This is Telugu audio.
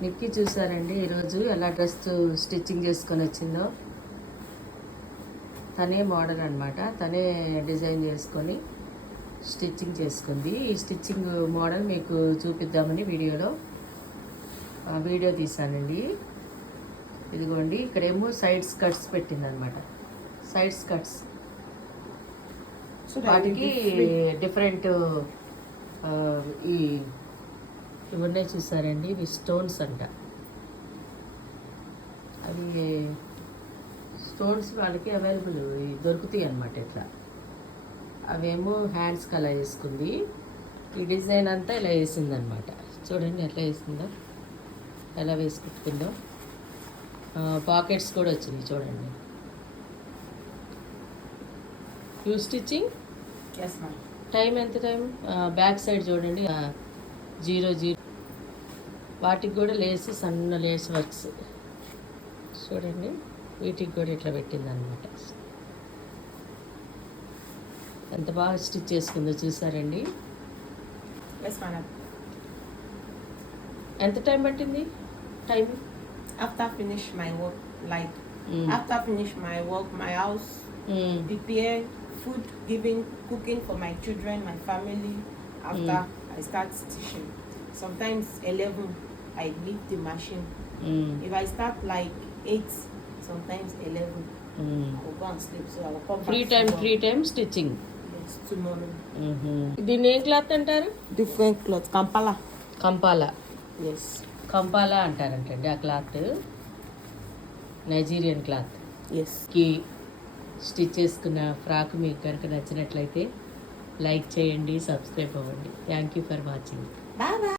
నిక్కి చూసారండి ఈరోజు ఎలా డ్రెస్ స్టిచ్చింగ్ చేసుకొని వచ్చిందో. తనే మోడల్ అనమాట, తనే డిజైన్ చేసుకొని స్టిచ్చింగ్ చేసుకుంది. ఈ స్టిచ్చింగ్ మోడల్ మీకు చూపిద్దామని వీడియో తీసానండి. ఇదిగోండి, ఇక్కడేమో సైడ్ స్కర్ట్స్ పెట్టిందనమాట. సైడ్ స్కర్ట్స్ వాటికి డిఫరెంట్ ఇవన్నీ చూసారండి. ఇవి స్టోన్స్ అంట. అవి స్టోన్స్ వాళ్ళకి అవైలబుల్ దొరుకుతాయి అన్నమాట. ఇట్లా అవేమో హ్యాండ్స్కి అలా వేసుకుంది. ఈ డిజైన్ అంతా ఇలా వేసిందనమాట. చూడండి ఎట్లా వేసిందో, ఎలా వేసుకుంటుందో. పాకెట్స్ కూడా వచ్చినాయి చూడండి. యూ స్టిచ్చింగ్ టైం ఎంత టైం? బ్యాక్ సైడ్ చూడండి 0 వాటికి కూడా లేసి సన్న లేస్ వర్క్స్ చూడండి. వీటికి కూడా ఇట్లా పెట్టిందనమాట. ఎంత బాగా స్టిచ్ చేసుకుందో చూసారండి. ఎంత టైం పట్టింది? Time after finish my work, after finish my work, my house, prepare food, cooking for my children, my family. After I start stitching, sometimes 11 I leave the machine. If I start like 8, sometimes 11 I will go and sleep, so I will come back. Free time stitching. Yes, tomorrow. దీన్ని ఏ క్లాత్ అంటారు? Different cloth, Kampala. yes, Kampala అంటారంటండి ఆ క్లాత్. Nigerian cloth. yes. కి స్టిచ్ చేసుకున్న ఫ్రాక్ మీకు కనుక నచ్చినట్లయితే లైక్ చేయండి, సబ్స్క్రైబ్ అవ్వండి. Thank you for watching. Bye bye.